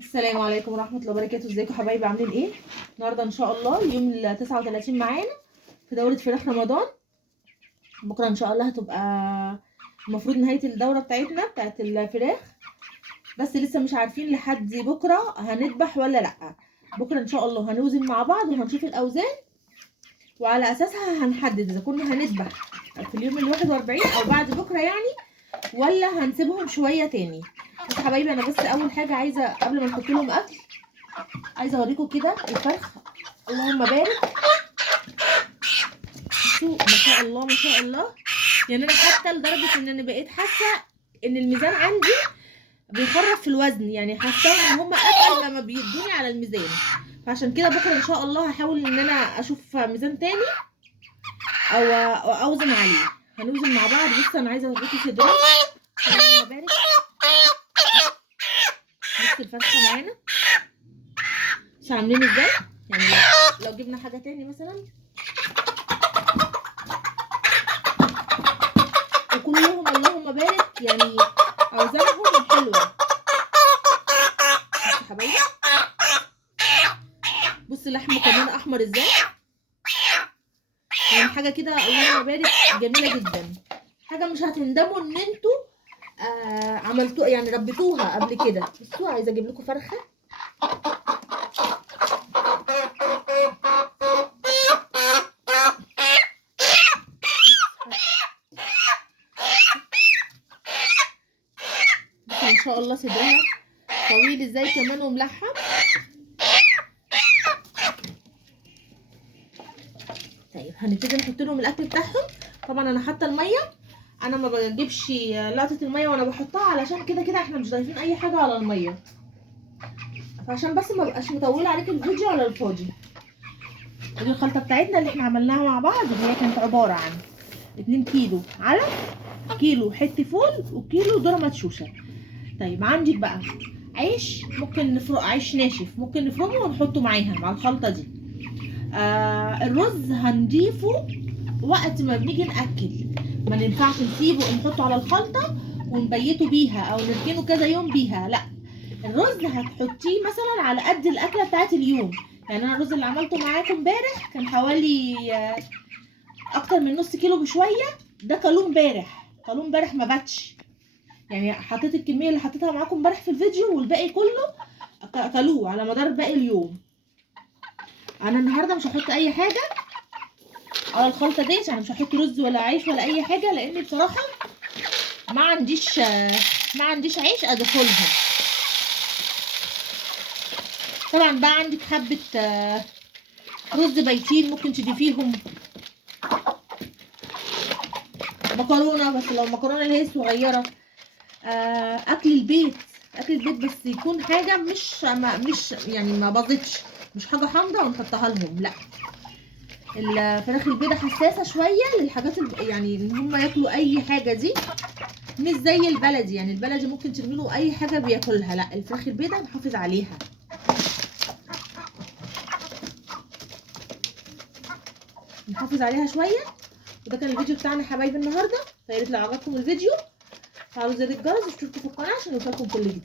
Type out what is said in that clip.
السلام عليكم ورحمة الله وبركاته. ازيكم حبايبي، عاملين ايه؟ النهارده ان شاء الله يوم ال 39 معانا في دورة فراخ رمضان. بكره ان شاء الله هتبقى المفروض نهاية الدورة بتاعت الفراخ، بس لسه مش عارفين لحد بكره هنذبح ولا لا. بكره ان شاء الله هنوزن مع بعض وهنشوف الاوزان، وعلى اساسها هنحدد اذا كنا هنذبح في اليوم ال 41 او بعد بكره يعني، ولا هنسيبهم شويه تاني. بس حبايبي انا بس اول حاجه عايزه قبل ما نحط لهم اكل، عايزه اوريكم كده الفرخ. اللهم بارك، بصوا ما شاء الله ما شاء الله. يعني انا حتى لدرجه ان انا بقيت حاسه ان الميزان عندي بيخرف في الوزن، يعني حاسه ان هم اتقل ما بيدوني على الميزان. فعشان كده بكره ان شاء الله هحاول ان انا اشوف ميزان تاني او اوزن عليه. هنوزن مع بعض. بص انا عايزه اوريكم صدرها، اللهم بارك. بص الفرخه معانا مش عاملين ازاي. يعني لو جبنا حاجه تاني مثلا، وكلهم اللهم بارك يعني اوزانهم حلوه. بصوا حبايبي، بص اللحم كمان احمر ازاي، يعني حاجه كده اللهم بارك جميله جدا. حاجه مش هتندموا ان انتوا عملتوها، يعني ربيتوها قبل كده. بصوا عايزه اجيب لكم فرخه. بصوا ان شاء الله صدرها طويل ازاي كمان وملحم. طيب هنبتدي نحط لهم الاكل بتاعهم. طبعا انا حاطه الميه، انا ما بجيبش لقطه الميه وانا بحطها، علشان كده كده احنا مش ضايفين اي حاجه على الميه، فعشان بس ما بقاش مطوله عليك الفيديو على الفاضي. ودي الخلطه بتاعتنا اللي احنا عملناها مع بعض، هي كانت عباره عن 2 كيلو علف، كيلو حته فول، وكيلو ذره مدشوشه. طيب عندك بقى عيش، ممكن نفرق عيش ناشف، ممكن نفرمه ونحطه معاها مع الخلطه دي. الرز هنضيفه وقت ما بنيجي ناكل، ما ينفعش نسيبه ونحطه على الخلطه ونبيته بيها او نركنه كذا يوم بيها، لا. الرز هتحطيه مثلا على قد الاكله بتاعت اليوم. يعني انا الرز اللي عملته معاكم امبارح كان حوالي اكتر من نص كيلو بشويه. ده كلوه امبارح ما باتش، يعني حطيت الكميه اللي حطيتها معاكم امبارح في الفيديو، والباقي كله كلوه على مدار باقي اليوم. انا النهارده مش هحط اي حاجه على الخلطه دي، يعني مش هحط رز ولا عيش ولا اي حاجه، لان بصراحه ما عنديش عيش ادخلهم. طبعا بقى عندك حبه رز بايتين ممكن تضيفيهم، مكرونه، بس لو مكرونه اللي هي صغيره. اكل البيت بس يكون حاجه مش يعني ما باظتش، مش حاجه حامضه ونحطها لهم، لا. الفراخ البيضه حساسه شويه للحاجات يعني ان هم ياكلوا اي حاجه دي، مش زي البلدي. يعني البلدي ممكن ترمي له اي حاجه بياكلها، لا الفراخ البيضه نحافظ عليها. شويه. وده كان الفيديو بتاعنا حبايبي النهارده. فياريت لو عجبكم الفيديو فعلوا زر الجرس واشتركوا في القناه عشان يوصلكم كل جديد.